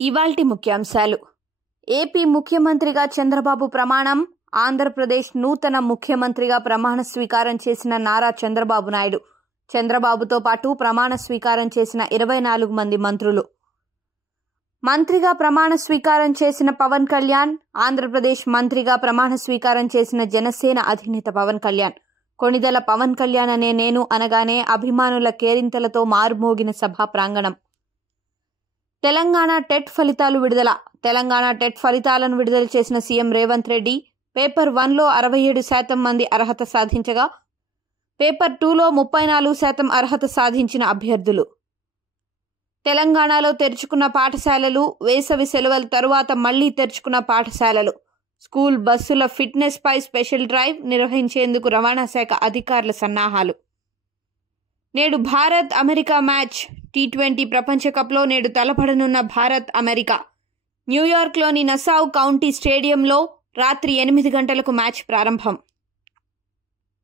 ఇవాల్టి ముఖ్యాంశాలు. ఏపీ ముఖ్యమంత్రిగా చంద్రబాబు ప్రమాణం. ఆంధ్రప్రదేశ్ నూతన ముఖ్యమంత్రిగా ప్రమాణ స్వీకారం చేసిన నారా చంద్రబాబు నాయుడు. చంద్రబాబుతో పాటు ప్రమాణ స్వీకారం చేసిన 24 మంది మంత్రులు. మంత్రిగా ప్రమాణ స్వీకారం చేసిన పవన్ కళ్యాణ్. ఆంధ్రప్రదేశ్ మంత్రిగా ప్రమాణ స్వీకారం చేసిన జనసేన అధినేత పవన్ కళ్యాణ్. కొణిదెల పవన్ కళ్యాణ్ అనే నేను అనగానే అభిమానుల కేరింతలతో మారుమోగిన సభా ప్రాంగణం. తెలంగాణ టెట్ ఫలితాలు విడుదల. తెలంగాణ టెట్ ఫలితాలను విడుదల చేసిన సీఎం రేవంత్ రెడ్డి. పేపర్ 1లో 67% మంది అర్హత సాధించగా, పేపర్ 2లో 34% అర్హత సాధించిన అభ్యర్థులు. తెలంగాణలో తెరుచుకున్న పాఠశాలలు. వేసవి సెలవుల తరువాత మళ్లీ తెరుచుకున్న పాఠశాలలు. స్కూల్ బస్సుల ఫిట్నెస్ పై స్పెషల్ డ్రైవ్ నిర్వహించేందుకు రవాణా శాఖ అధికారుల సన్నాహాలు. నేడు భారత్ అమెరికా మ్యాచ్. టీ20 ప్రపంచ కప్లో నేడు తలపడనున్న భారత్ అమెరికా. న్యూయార్క్లోని నసావ్ కౌంటీ స్టేడియంలో రాత్రి 8 గంటలకు మ్యాచ్ ప్రారంభం.